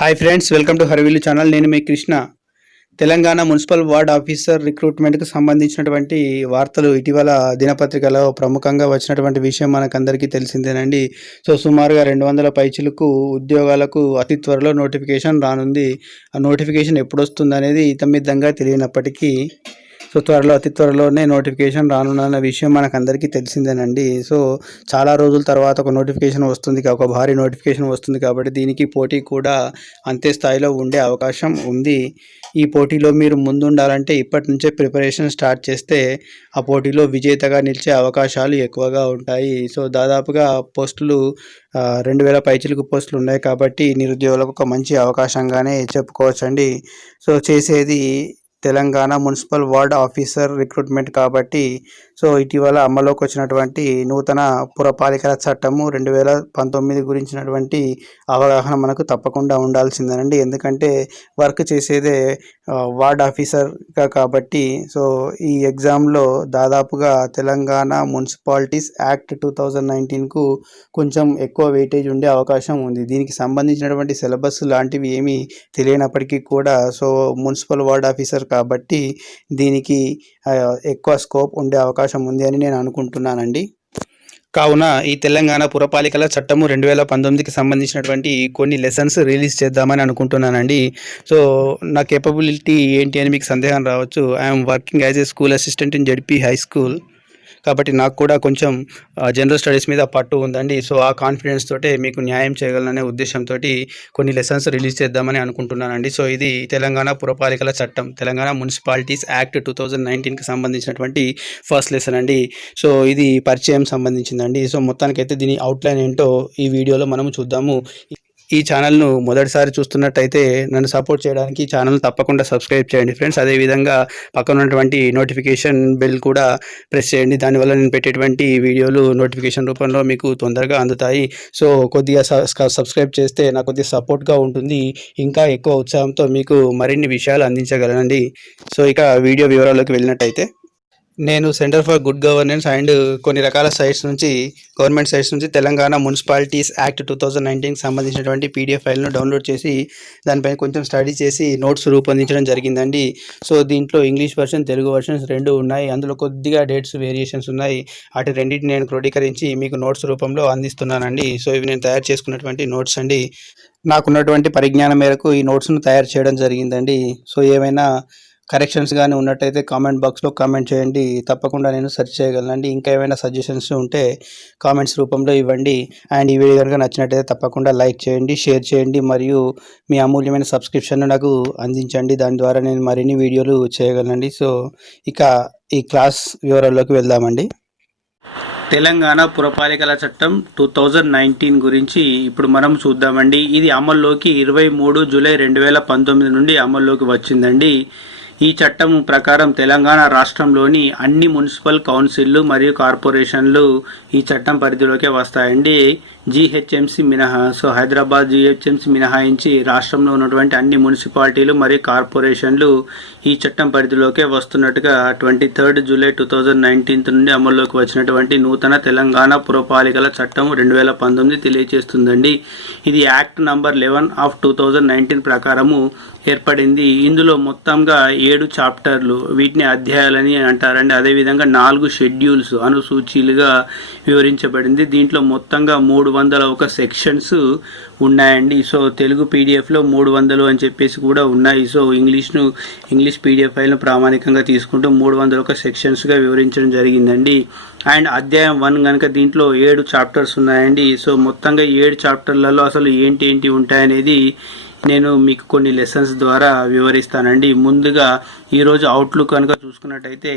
Hi friends, welcome to Harivillu channel. నేను మీ Krishna. Telangana municipal ward officer రిక్రూట్మెంట్కి సంబంధించినటువంటి వార్తలు ఇటీవల దినపత్రికలో ప్రముఖంగా వచ్చినటువంటి విషయం మనకందరికీ తెలిసిందేనండి. సుమారుగా 200 పైచిలకు ఉద్యోగాలకు అతి త్వరలో నోటిఫికేషన్ రానుంది. ఆ నోటిఫికేషన్ ఎప్పుడు వస్తుంది అనేది ఇతమిద్దంగా తెలియనప్పటికీ అతి త్వరలోనే నోటిఫికేషన్ రానున్న విషయం మనకందరికీ తెలిసిందేనండి. చాలా రోజుల తర్వాత ఒక నోటిఫికేషన్ వస్తుంది, ఒక భారీ నోటిఫికేషన్ వస్తుంది కాబట్టి దీనికి పోటీ కూడా అంతే స్థాయిలో ఉండే అవకాశం ఉంది. ఈ పోటీలో మీరు ముందుండాలంటే ఇప్పటి నుంచే ప్రిపరేషన్ స్టార్ట్ చేస్తే ఆ పోటీలో విజేతగా నిలిచే అవకాశాలు ఎక్కువగా ఉంటాయి. దాదాపుగా పోస్టులు 2000 పైచిలకు పోస్టులు ఉన్నాయి కాబట్టి నిరుద్యోగులకు ఒక మంచి అవకాశంగానే చెప్పుకోవచ్చండి. చేసేది Telangana municipal ward officer recruitment కాబట్టి ఇటీవల అమల్లోకి వచ్చినటువంటి నూతన పురపాలికల చట్టము 2019 గురించినటువంటి అవగాహన మనకు తప్పకుండా ఉండాల్సిందేనండి. ఎందుకంటే వర్క్ చేసేదే వార్డ్ ఆఫీసర్గా కాబట్టి ఈ ఎగ్జామ్లో దాదాపుగా తెలంగాణ మున్సిపాలిటీస్ యాక్ట్ 2019కు కొంచెం ఎక్కువ వెయిటేజ్ ఉండే అవకాశం ఉంది. దీనికి సంబంధించినటువంటి సిలబస్ లాంటివి ఏమీ తెలియనప్పటికీ కూడా మున్సిపల్ వార్డ్ ఆఫీసర్ కాబట్టి దీనికి ఎక్కువ స్కోప్ ఉండే అవకాశం ఉంది అని నేను అనుకుంటున్నానండి. కావున ఈ తెలంగాణ పురపాలికల చట్టము 2019కి సంబంధించినటువంటి కొన్ని లెసన్స్ రిలీజ్ చేద్దామని అనుకుంటున్నానండి. నా కేపబిలిటీ ఏంటి అని మీకు సందేహం రావచ్చు. I'm working as a school assistant in ZP high school కాబట్టి నాకు కూడా కొంచెం జనరల్ స్టడీస్ మీద పట్టు ఉందండి. ఆ కాన్ఫిడెన్స్ తోటే మీకు న్యాయం చేయగలననే ఉద్దేశంతో కొన్ని లెసన్స్ రిలీజ్ చేద్దామని అనుకుంటున్నానండి. ఇది తెలంగాణ పురపాలికల చట్టం, తెలంగాణ మున్సిపాలిటీస్ యాక్ట్ 2019కి సంబంధించినటువంటి ఫస్ట్ లెసన్ అండి. ఇది పరిచయం సంబంధించిందండి. మొత్తానికైతే దీని అవుట్లైన్ ఏంటో ఈ వీడియోలో మనం చూద్దాము. ఈ ఛానల్ను మొదటిసారి చూస్తున్నట్టయితే నన్ను సపోర్ట్ చేయడానికి ఛానల్ తప్పకుండా సబ్స్క్రైబ్ చేయండి ఫ్రెండ్స్. అదేవిధంగా పక్కన ఉన్నటువంటి నోటిఫికేషన్ బెల్ కూడా ప్రెస్ చేయండి. దానివల్ల నేను పెట్టేటువంటి వీడియోలు నోటిఫికేషన్ రూపంలో మీకు తొందరగా అందుతాయి. కొద్దిగా సబ్స్క్రైబ్ చేస్తే నాకు కొద్దిగా సపోర్ట్గా ఉంటుంది. ఇంకా ఎక్కువ ఉత్సాహంతో మీకు మరిన్ని విషయాలు అందించగలనండి. ఇక వీడియో వివరాల్లోకి వెళ్ళినట్టయితే నేను centre for good governance and కొన్ని రకాల సైట్స్ నుంచి, గవర్నమెంట్ సైట్స్ నుంచి తెలంగాణ మున్సిపాలిటీస్ యాక్ట్ 2019కి సంబంధించినటువంటి పీడిఎఫ్ ఫైల్ను డౌన్లోడ్ చేసి దానిపైన కొంచెం స్టడీ చేసి నోట్స్ రూపొందించడం జరిగిందండి. దీంట్లో ఇంగ్లీష్ వర్షన్, తెలుగు వర్షన్స్ రెండు ఉన్నాయి. అందులో కొద్దిగా డేట్స్ వేరియేషన్స్ ఉన్నాయి. వాటి రెండింటిని నేను క్రోడీకరించి మీకు నోట్స్ రూపంలో అందిస్తున్నానండి. ఇవి నేను తయారు చేసుకున్నటువంటి నోట్స్ అండి. నాకున్నటువంటి పరిజ్ఞానం మేరకు ఈ నోట్స్ను తయారు చేయడం జరిగిందండి. ఏమైనా కరెక్షన్స్ కానీ ఉన్నట్టయితే కామెంట్ బాక్స్లో కామెంట్ చేయండి, తప్పకుండా నేను సెర్చ్ చేయగలనండి. ఇంకా ఏమైనా సజెషన్స్ ఉంటే కామెంట్స్ రూపంలో ఇవ్వండి. అండ్ ఈ వీడియో కనుక నచ్చినట్టయితే తప్పకుండా లైక్ చేయండి, షేర్ చేయండి, మరియు మీ అమూల్యమైన సబ్స్క్రిప్షన్ను నాకు అందించండి. దాని ద్వారా నేను మరిన్ని వీడియోలు చేయగలనండి. ఇక ఈ క్లాస్ వివరాల్లోకి వెళ్దామండి. తెలంగాణ పురపాలికల చట్టం 2019 గురించి ఇప్పుడు మనం చూద్దామండి. ఇది అమల్లోకి 23 జూలై 2019 నుండి అమల్లోకి వచ్చిందండి. ఈ చట్టం ప్రకారం తెలంగాణ రాష్ట్రంలోని అన్ని మున్సిపల్ కౌన్సిల్లు మరియు కార్పొరేషన్లు ఈ చట్టం పరిధిలోకే వస్తాయండి. జీహెచ్ఎంసీ మినహా, హైదరాబాద్ జీహెచ్ఎంసీ మినహాయించి రాష్ట్రంలో ఉన్నటువంటి అన్ని మున్సిపాలిటీలు మరియు కార్పొరేషన్లు ఈ చట్టం పరిధిలోకే వస్తున్నట్టుగా 23 జూలై 2019 నుండి అమల్లోకి వచ్చినటువంటి నూతన తెలంగాణ పురపాలికల చట్టం 2019 తెలియజేస్తుందండి. ఇది యాక్ట్ నంబర్ 11 ఆఫ్ 2019 ప్రకారము ఏర్పడింది. ఇందులో మొత్తంగా 7 చాప్టర్లు, వీటిని అధ్యాయాలని అంటారండి. అదేవిధంగా 4 షెడ్యూల్స్, అనుసూచీలుగా వివరించబడింది. దీంట్లో మొత్తంగా 301 సెక్షన్స్ ఉన్నాయండి. తెలుగు పీడిఎఫ్లో 300 అని చెప్పేసి కూడా ఉన్నాయి. ఇంగ్లీష్ పీడిఎఫ్ ఫైల్ను ప్రామాణికంగా తీసుకుంటూ 301 సెక్షన్స్గా వివరించడం జరిగిందండి. అండ్ అధ్యాయం 1 కనుక దీంట్లో 7 చాప్టర్స్ ఉన్నాయండి. మొత్తంగా 7 చాప్టర్లలో అసలు ఏంటి ఉంటాయనేది నేను మీకు కొన్ని లెసన్స్ ద్వారా వివరిస్తానండి. ముందుగా ఈరోజు అవుట్లుక్ కనుక చూసుకున్నట్టయితే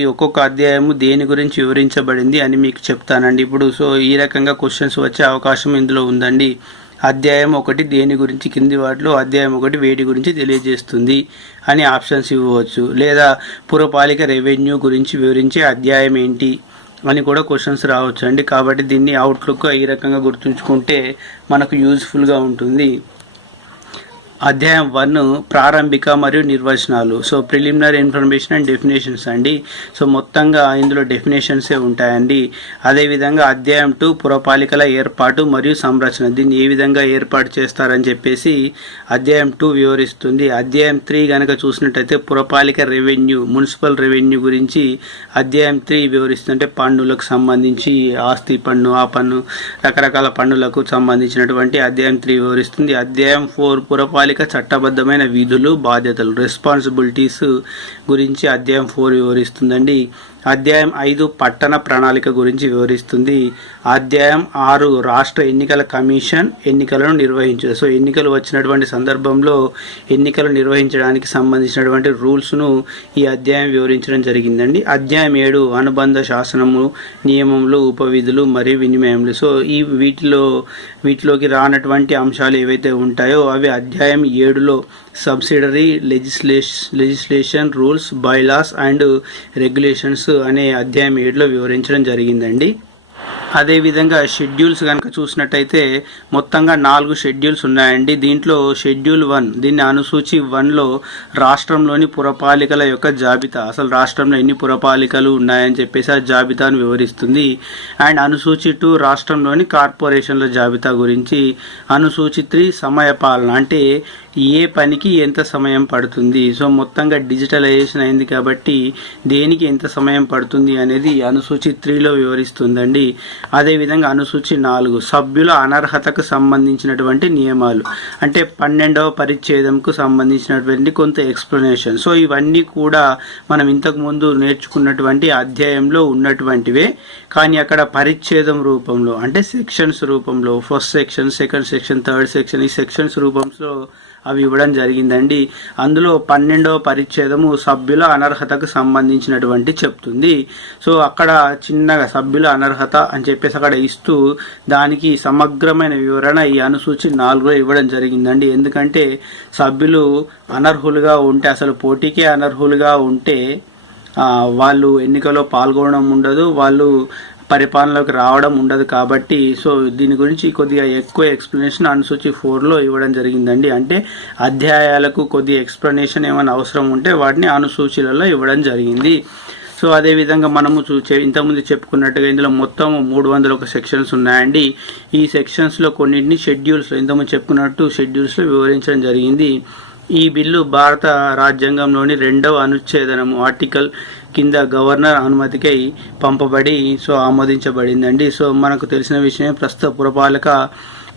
ఈ ఒక్కొక్క అధ్యాయము దేని గురించి వివరించబడింది అని మీకు చెప్తానండి. ఇప్పుడు ఈ రకంగా క్వశ్చన్స్ వచ్చే అవకాశం ఇందులో ఉందండి. అధ్యాయం 1 దేని గురించి, కింది వాటిలో అధ్యాయం 1 వేటి గురించి తెలియజేస్తుంది అని ఆప్షన్స్ ఇవ్వవచ్చు. లేదా పురపాలిక రెవెన్యూ గురించి వివరించే అధ్యాయం ఏంటి అని కూడా క్వశ్చన్స్ రావచ్చు అండి. కాబట్టి దీన్ని అవుట్లుక్ ఈ రకంగా గుర్తుంచుకుంటే మనకు యూజ్ఫుల్గా ఉంటుంది. అధ్యాయం 1 ప్రారంభిక మరియు నిర్వచనాలు. So preliminary information and definitions అండి. సో మొత్తంగా ఇందులో డెఫినేషన్సే ఉంటాయండి. అదేవిధంగా అధ్యాయం 2 పురపాలికల ఏర్పాటు మరియు సంరచన, దీన్ని ఏ విధంగా ఏర్పాటు చేస్తారని చెప్పేసి అధ్యాయం 2 వివరిస్తుంది. అధ్యాయం 3 కనుక చూసినట్టయితే పురపాలిక రెవెన్యూ, మున్సిపల్ రెవెన్యూ గురించి అధ్యాయం 3 వివరిస్తుంటే పన్నులకు సంబంధించి ఆస్తి పన్ను, ఆ పన్ను, రకరకాల పన్నులకు సంబంధించినటువంటి అధ్యాయం 3 వివరిస్తుంది. అధ్యాయం 4 పురపాలిక చట్టబద్ధమైన విధులు, బాధ్యతలు, రెస్పాన్సిబిలిటీస్ గురించి అధ్యాయం 4 వివరిస్తుందండి. అధ్యాయం 5 పట్టణ ప్రణాళిక గురించి వివరిస్తుంది. అధ్యాయం 6 రాష్ట్ర ఎన్నికల కమిషన్ ఎన్నికలను నిర్వహించు. సో ఎన్నికలు వచ్చినటువంటి సందర్భంలో ఎన్నికలు నిర్వహించడానికి సంబంధించినటువంటి రూల్స్ను ఈ అధ్యాయం వివరించడం జరిగిందండి. అధ్యాయం 7 అనుబంధ శాసనము, నియమములు, ఉపవిధులు మరియు వినిమయములు. సో ఈ వీటిలోకి రానటువంటి అంశాలు ఏవైతే ఉంటాయో అవి అధ్యాయం 7లో subsidiary legislation, rules, bylaws and regulations అనే అధ్యాయం 7లో వివరించడం జరిగిందండి. అదేవిధంగా షెడ్యూల్స్ కనుక చూసినట్టయితే మొత్తంగా 4 షెడ్యూల్స్ ఉన్నాయండి. దీంట్లో షెడ్యూల్ 1, దీన్ని అనుసూచి 1లో రాష్ట్రంలోని పురపాలికల యొక్క జాబితా, అసలు రాష్ట్రంలో ఎన్ని పురపాలికలు ఉన్నాయని చెప్పేసి ఆ జాబితాను వివరిస్తుంది. అండ్ అనుసూచి 2 రాష్ట్రంలోని కార్పొరేషన్ల జాబితా గురించి. అనుసూచి 3 సమయపాలన, అంటే ఏ పనికి ఎంత సమయం పడుతుంది. సో మొత్తంగా డిజిటలైజేషన్ అయింది కాబట్టి దేనికి ఎంత సమయం పడుతుంది అనేది అనుసూచి 3లో వివరిస్తుందండి. అదేవిధంగా అనుసూచి 4 సభ్యుల అనర్హతకు సంబంధించినటువంటి నియమాలు, అంటే 12వ పరిచ్ఛేదంకు సంబంధించినటువంటి కొంత ఎక్స్ప్లెనేషన్. సో ఇవన్నీ కూడా మనం ఇంతకు ముందు నేర్చుకున్నటువంటి అధ్యాయంలో ఉన్నటువంటివే, కానీ అక్కడ పరిచ్ఛేదం రూపంలో, అంటే సెక్షన్స్ రూపంలో, first section, second section, third section, ఈ సెక్షన్స్ రూపంలో అవి ఇవ్వడం జరిగిందండి. అందులో 12వ పరిచ్ఛేదము సభ్యుల అనర్హతకు సంబంధించినటువంటి చెప్తుంది. సో అక్కడ చిన్నగా సభ్యుల అనర్హత అని చెప్పేసి అక్కడ ఇస్తూ దానికి సమగ్రమైన వివరణ ఈ అనుసూచి 4లో ఇవ్వడం జరిగిందండి. ఎందుకంటే సభ్యులు అనర్హులుగా ఉంటే, అసలు పోటీకే అనర్హులుగా ఉంటే వాళ్ళు ఎన్నికలో పాల్గొనడం ఉండదు, వాళ్ళు పరిపాలనలోకి రావడం ఉండదు. కాబట్టి సో దీని గురించి కొద్దిగా ఎక్కువ ఎక్స్ప్లెనేషన్ అనుసూచి 4లో ఇవ్వడం జరిగిందండి. అంటే అధ్యాయాలకు కొద్దిగా ఎక్స్ప్లెనేషన్ ఏమైనా అవసరం ఉంటే వాటిని అనుసూచిలలో ఇవ్వడం జరిగింది. సో అదేవిధంగా మనము ఇంతకుముందు చెప్పుకున్నట్టుగా ఇందులో మొత్తం 301 సెక్షన్స్ ఉన్నాయండి. ఈ సెక్షన్స్లో కొన్నింటిని షెడ్యూల్స్లో, ఇంతకుముందు చెప్పుకున్నట్టు షెడ్యూల్స్లో వివరించడం జరిగింది. ఈ బిల్లు భారత రాజ్యాంగంలోని 2వ అనుచ్ఛేదనము ఆర్టికల్ కింద గవర్నర్ అనుమతికై పంపబడి సో ఆమోదించబడిందండి. సో మనకు తెలిసిన విషయమే, ప్రస్తుత పురపాలక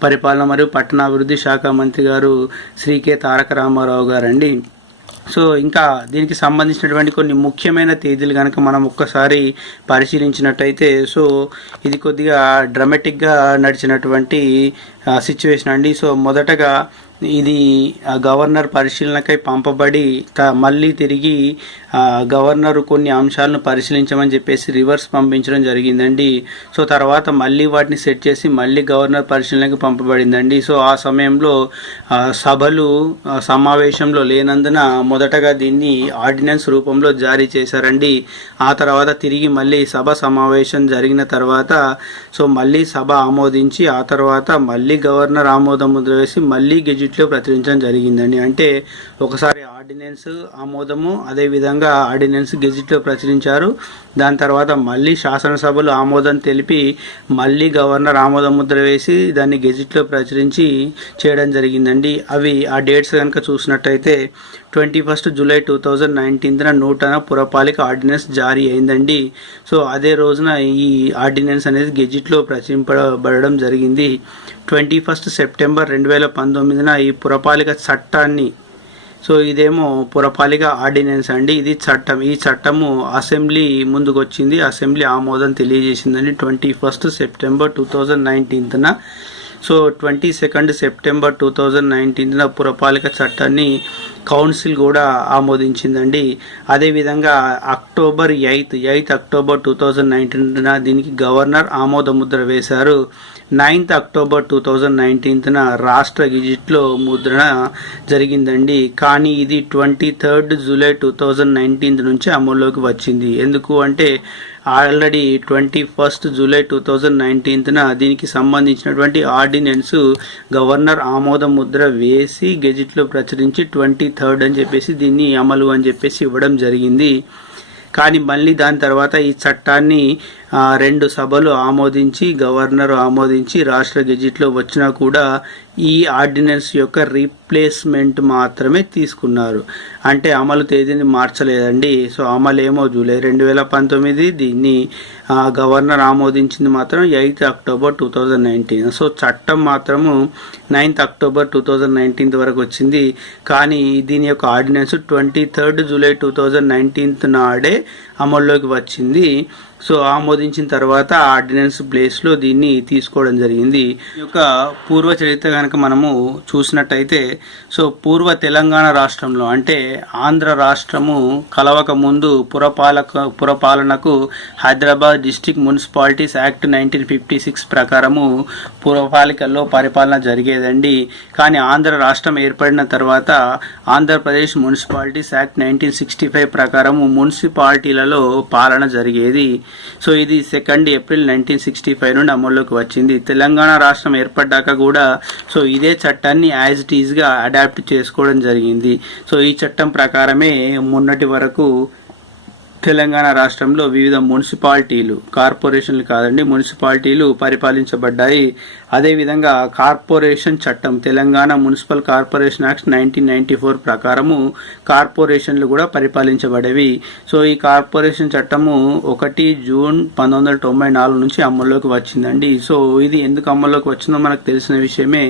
పరిపాలన మరియు పట్టణాభివృద్ధి శాఖ మంత్రి గారు శ్రీ కె తారక రామారావు గారండి. సో ఇంకా దీనికి సంబంధించినటువంటి కొన్ని ముఖ్యమైన తేదీలు కనుక మనం ఒక్కసారి పరిశీలించినట్టయితే, సో ఇది కొద్దిగా డ్రామాటిక్గా నడిచినటువంటి సిచ్యువేషన్ అండి. సో మొదటగా ఇది గవర్నర్ పరిశీలనకై పంపబడి మళ్ళీ తిరిగి గవర్నరు కొన్ని అంశాలను పరిశీలించమని చెప్పేసి రివర్స్ పంపించడం జరిగిందండి. సో తర్వాత మళ్ళీ వాటిని సెట్ చేసి మళ్ళీ గవర్నర్ పరిశీలనకి పంపబడిందండి. సో ఆ సమయంలో సభలు సమావేశంలో లేనందున మొదటగా దీన్ని ఆర్డినెన్స్ రూపంలో జారీ చేశారండి. ఆ తర్వాత తిరిగి మళ్ళీ సభ సమావేశం జరిగిన తర్వాత సో మళ్ళీ సభ ఆమోదించి ఆ తర్వాత మళ్ళీ గవర్నర్ ఆమోదం ముద్ర వేసి మళ్ళీ గెజిట్లో ప్రచురించడం జరిగిందండి. అంటే ఒకసారి ఆర్డినెన్స్ ఆమోదము, అదేవిధంగా ఆర్డినెన్స్ గెజిట్లో ప్రచురించారు. దాని తర్వాత మళ్ళీ శాసనసభలు ఆమోదం తెలిపి మళ్ళీ గవర్నర్ ఆమోదం ముద్ర వేసి దాన్ని గెజిట్లో ప్రచురించి చేయడం జరిగిందండి. అవి ఆ డేట్స్ కనుక చూసినట్టయితే 21 జూలై 2019 నూతన పురపాలిక ఆర్డినెన్స్ జారీ అయిందండి. సో అదే రోజున ఈ ఆర్డినెన్స్ అనేది గెజిట్లో ప్రచురింపబడడం జరిగింది. 21 సెప్టెంబర్ 2019 ఈ పురపాలిక చట్టాన్ని, సో ఇదేమో పురపాలిక ఆర్డినెన్స్ అండి, ఇది చట్టం. ఈ చట్టము అసెంబ్లీ ముందుకు వచ్చింది, అసెంబ్లీ ఆమోదం తెలియజేసిందండి 21 సెప్టెంబర్ 2019. సో 22 సెప్టెంబర్ 2019 పురపాలిక చట్టాన్ని కౌన్సిల్ కూడా ఆమోదించిందండి. అదేవిధంగా అక్టోబర్ 8 అక్టోబర్ 2019 దీనికి గవర్నర్ ఆమోద ముద్ర వేశారు. 9 అక్టోబర్ 2019 రాష్ట్ర గెజిట్లో ముద్రణ జరిగిందండి. కానీ ఇది 23 జూలై 2019 నుంచి అమల్లోకి వచ్చింది. ఎందుకు అంటే ఆల్రెడీ 21 జూలై 2019న దీనికి సంబంధించినటువంటి ఆర్డినెన్స్ గవర్నర్ ఆమోద ముద్ర వేసి గెజిట్లో ప్రచురించి 23rd అని చెప్పేసి దీన్ని అమలు అని చెప్పేసి ఇవ్వడం జరిగింది. కానీ మళ్ళీ దాని తర్వాత ఈ చట్టాన్ని 2 సభలు ఆమోదించి గవర్నర్ ఆమోదించి రాష్ట్ర గెజిట్లో వచ్చినా కూడా ఈ ఆర్డినెన్స్ యొక్క రీప్లేస్మెంట్ మాత్రమే తీసుకున్నారు. అంటే అమలు తేదీని మార్చలేదండి. సో అమలు ఏమో జూలై 2019, దీన్ని గవర్నర్ ఆమోదించింది మాత్రం 8 అక్టోబర్ 2019. సో చట్టం మాత్రము 9 అక్టోబర్ 2019 వరకు వచ్చింది. కానీ దీని యొక్క ఆర్డినెన్స్ 23rd జూలై 2019 నాడే అమల్లోకి వచ్చింది. సో ఆమోదించిన తర్వాత ఆర్డినెన్స్ ప్లేస్లో దీన్ని తీసుకోవడం జరిగింది. ఈ యొక్క పూర్వ చరిత్ర కనుక మనము చూసినట్టయితే, సో పూర్వ తెలంగాణ రాష్ట్రంలో అంటే ఆంధ్ర రాష్ట్రము కలవక ముందు పురపాలనకు హైదరాబాద్ డిస్ట్రిక్ట్ మున్సిపాలిటీస్ యాక్ట్ 1956 ప్రకారము పురపాలికల్లో పరిపాలన జరిగేదండి. కానీ ఆంధ్ర రాష్ట్రం ఏర్పడిన తర్వాత ఆంధ్రప్రదేశ్ మున్సిపాలిటీస్ యాక్ట్ 1965 ప్రకారము మున్సిపాలిటీలలో పాలన జరిగేది. సో ఇది 2 ఏప్రిల్ 1965 నుండి అమల్లోకి వచ్చింది. తెలంగాణ రాష్ట్రం ఏర్పడ్డాక కూడా సో ఇదే చట్టాన్ని యాజ్ ఇట్ ఈజ్గా అడాప్ట్ చేసుకోవడం జరిగింది. సో ఈ చట్టం ప్రకారమే మొన్నటి వరకు తెలంగాణ రాష్ట్రంలో వివిధ మున్సిపాలిటీలు, కార్పొరేషన్లు కాదండి, మున్సిపాలిటీలు పరిపాలించబడ్డాయి. అదేవిధంగా కార్పొరేషన్ చట్టం, తెలంగాణ మున్సిపల్ కార్పొరేషన్ యాక్ట్ 1994 ప్రకారము కార్పొరేషన్లు కూడా పరిపాలించబడేవి. సో ఈ కార్పొరేషన్ చట్టము 1 జూన్ 1994 నుంచి అమల్లోకి వచ్చిందండి. సో ఇది ఎందుకు అమల్లోకి వచ్చిందో మనకు తెలిసిన విషయమే.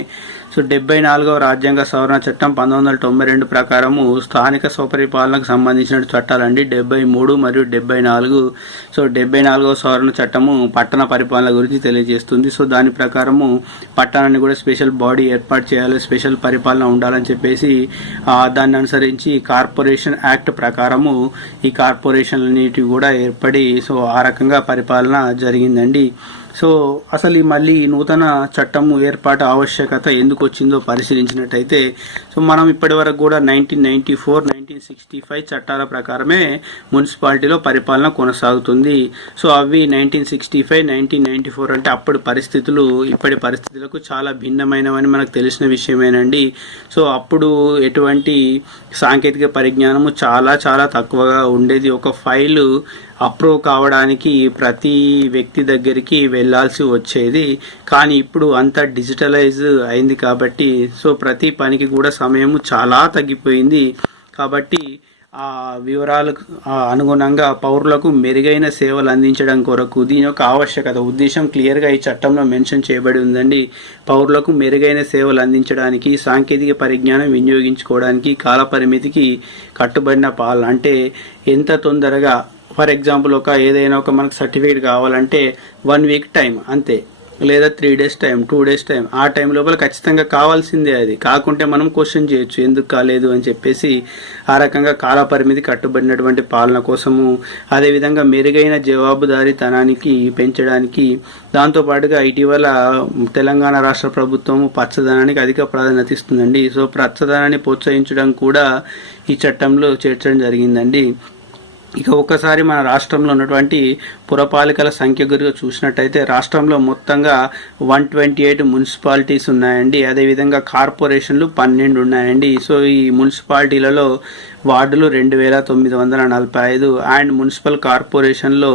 సో 74వ రాజ్యాంగ సవరణ చట్టం 1992 ప్రకారము స్థానిక స్వపరిపాలనకు సంబంధించిన చట్టాలండి 73 మరియు 74. సో 74వ సవరణ చట్టము పట్టణ పరిపాలన గురించి తెలియజేస్తుంది. సో దాని ప్రకారము పట్టణాన్ని కూడా స్పెషల్ బాడీ ఏర్పాటు చేయాలి, స్పెషల్ పరిపాలన ఉండాలని చెప్పేసి దాన్ని అనుసరించి కార్పొరేషన్ యాక్ట్ ప్రకారము ఈ కార్పొరేషన్లన్నిటివి కూడా ఏర్పడి సో ఆ రకంగా పరిపాలన జరిగిందండి. సో అసలు మళ్ళీ నూతన చట్టము ఏర్పాటు ఆవశ్యకత ఎందుకు వచ్చిందో పరిశీలించినట్టయితే, సో మనం ఇప్పటి వరకు కూడా 1994, 1965 చట్టాల ప్రకారమే మున్సిపాలిటీలో పరిపాలన కొనసాగుతుంది. సో అవి 1965, 1994 అంటే అప్పటి పరిస్థితులు ఇప్పటి పరిస్థితులకు చాలా భిన్నమైనవని మనకు తెలిసిన విషయమేనండి. సో అప్పుడు ఎటువంటి సాంకేతిక పరిజ్ఞానము చాలా చాలా తక్కువగా ఉండేది. ఒక ఫైలు అప్రూవ్ కావడానికి ప్రతి వ్యక్తి దగ్గరికి వెళ్ళాల్సి వచ్చేది. కానీ ఇప్పుడు అంతా డిజిటలైజ్ అయింది కాబట్టి సో ప్రతి పనికి కూడా సమయం చాలా తగ్గిపోయింది. కాబట్టి ఆ వివరాలకు అనుగుణంగా పౌరులకు మెరుగైన సేవలు అందించడం కొరకు దీని యొక్క ఆవశ్యకత ఉద్దేశం క్లియర్గా ఈ చట్టంలో మెన్షన్ చేయబడి ఉందండి. పౌరులకు మెరుగైన సేవలు అందించడానికి, సాంకేతిక పరిజ్ఞానం వినియోగించుకోవడానికి, కాల పరిమితికి కట్టుబడిన పాలన. అంటే ఎంత తొందరగా, ఫర్ ఎగ్జాంపుల్ ఏదైనా మనకు సర్టిఫికేట్ కావాలంటే 1 వీక్ టైం అంతే, లేదా 3 డేస్ టైం, 2 డేస్ టైం, ఆ టైం లోపల ఖచ్చితంగా కావాల్సిందే. అది కాకుంటే మనం క్వశ్చన్ చేయొచ్చు ఎందుకు కాలేదు అని చెప్పేసి. ఆ రకంగా కాల పరిమితి కట్టుబడినటువంటి పాలన కోసము, అదేవిధంగా మెరుగైన జవాబుదారీతనానికి పెంచడానికి, దాంతోపాటుగా ఇటీవల తెలంగాణ రాష్ట్ర ప్రభుత్వము పచ్చదనానికి అధిక ప్రాధాన్యత ఇస్తుందండి. సో పచ్చదనాన్ని ప్రోత్సహించడం కూడా ఈ చట్టంలో చేర్చడం జరిగిందండి. ఇక ఒక్కసారి మన రాష్ట్రంలో ఉన్నటువంటి పురపాలికల సంఖ్య గురించి చూసినట్టయితే రాష్ట్రంలో మొత్తంగా 128 మున్సిపాలిటీస్ ఉన్నాయండి. అదేవిధంగా కార్పొరేషన్లు 12 ఉన్నాయండి. సో ఈ మున్సిపాలిటీలలో వార్డులు 2945 అండ్ మున్సిపల్ కార్పొరేషన్లో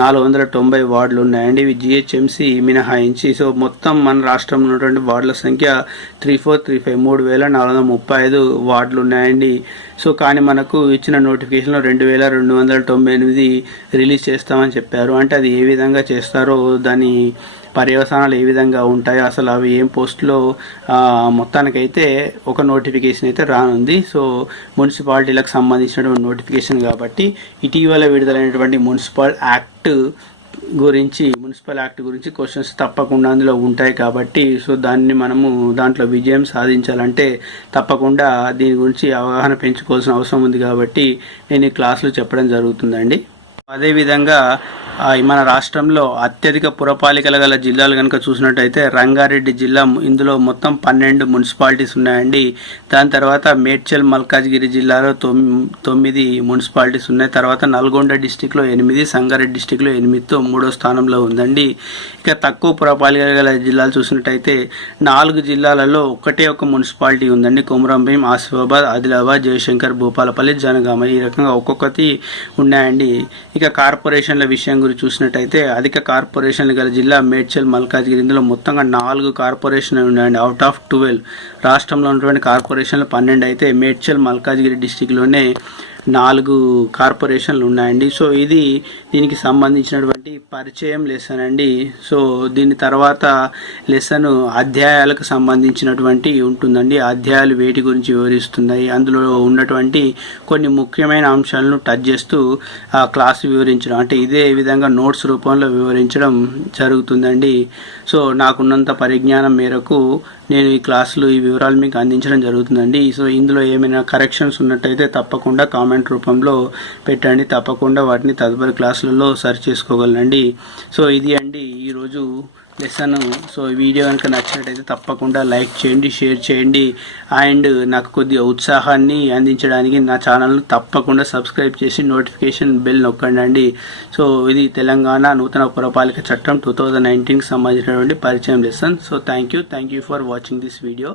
490 వార్డులు ఉన్నాయండి. ఇవి జిహెచ్ఎంసి మినహాయించి. సో మొత్తం మన రాష్ట్రంలో ఉన్నటువంటి వార్డుల సంఖ్య 3435 వార్డులు ఉన్నాయండి. సో కానీ మనకు ఇచ్చిన నోటిఫికేషన్లో 2298 రిలీజ్ చేస్తామని చెప్పారు. అంటే అది ఏ విధంగా చేస్తారో, దాని పర్యవసానాలు ఏ విధంగా ఉంటాయో, అసలు అవి ఏం పోస్టులో, మొత్తానికైతే ఒక నోటిఫికేషన్ అయితే రానుంది. సో మున్సిపాలిటీలకు సంబంధించినటువంటి నోటిఫికేషన్ కాబట్టి ఇటీవల విడుదలైనటువంటి మున్సిపల్ యాక్ట్ గురించి క్వశ్చన్స్ తప్పకుండా అందులో ఉంటాయి కాబట్టి సో మనము దాంట్లో విజయం సాధించాలంటే తప్పకుండా దీని గురించి అవగాహన పెంచుకోవాల్సిన అవసరం ఉంది. కాబట్టి నేను ఈ క్లాసులు చెప్పడం జరుగుతుందండి. అదేవిధంగా మన రాష్ట్రంలో అత్యధిక పురపాలికలు గల జిల్లాలు కనుక చూసినట్టయితే రంగారెడ్డి జిల్లా, ఇందులో మొత్తం 12 మున్సిపాలిటీస్ ఉన్నాయండి. దాని తర్వాత మేడ్చల్ మల్కాజ్గిరి జిల్లాలో 9 మున్సిపాలిటీస్ ఉన్నాయి. తర్వాత నల్గొండ డిస్టిక్లో 8, సంగారెడ్డి డిస్టిక్లో 8తో 3వ స్థానంలో ఉందండి. ఇక తక్కువ పురపాలికలు గల జిల్లాలు చూసినట్టయితే 4 జిల్లాలలో ఒకటే ఒక మున్సిపాలిటీ ఉందండి. కొమురంభీం, ఆసిఫాబాద్, ఆదిలాబాద్, జయశంకర్, భూపాలపల్లి, జనగామ, ఈ రకంగా ఒక్కొక్కటి ఉన్నాయండి. ఇక కార్పొరేషన్ల విషయం గురించి చూసినట్టయితే అధిక కార్పొరేషన్లు గల జిల్లా మేడ్చల్ మల్కాజ్గిరి. ఇందులో మొత్తంగా 4 కార్పొరేషన్లు ఉన్నాయండి. అవుట్ ఆఫ్ 12 రాష్ట్రంలో ఉన్నటువంటి కార్పొరేషన్లు 12 అయితే మేడ్చల్ మల్కాజ్గిరి డిస్టిక్లోనే 4 కార్పొరేషన్లు ఉన్నాయండి. సో ఇది దీనికి సంబంధించినటువంటి పరిచయం లెసన్ అండి. సో దీని తర్వాత లెసన్ అధ్యాయాలకు సంబంధించినటువంటి ఉంటుందండి. అధ్యాయాలు వేటి గురించి వివరిస్తున్నాయి, అందులో ఉన్నటువంటి కొన్ని ముఖ్యమైన అంశాలను టచ్ చేస్తూ ఆ క్లాస్ వివరించడం, అంటే ఇదే విధంగా నోట్స్ రూపంలో వివరించడం జరుగుతుందండి. సో నాకున్నంత పరిజ్ఞానం మేరకు నేను ఈ క్లాసులో ఈ వివరాలు మీకు అందించడం జరుగుతుందండి. సో ఇందులో ఏమైనా కరెక్షన్స్ ఉన్నట్టయితే తప్పకుండా కామెంట్ రూపంలో పెట్టండి. తప్పకుండా వాటిని తదుపరి క్లాసులలో సర్చ్ చేసుకోగలనండి. సో ఇది అండి ఈరోజు లెసన్. సో ఈ వీడియో కనుక నచ్చినట్టయితే తప్పకుండా లైక్ చేయండి, షేర్ చేయండి, అండ్ నాకు కొద్దిగా ఉత్సాహాన్ని అందించడానికి నా ఛానల్ను తప్పకుండా సబ్స్క్రైబ్ చేసి నోటిఫికేషన్ బెల్ నొక్కండి. సో ఇది తెలంగాణ నూతన పురపాలిక చట్టం 2019కి సంబంధించినటువంటి పరిచయం lesson. So thank you for watching this video.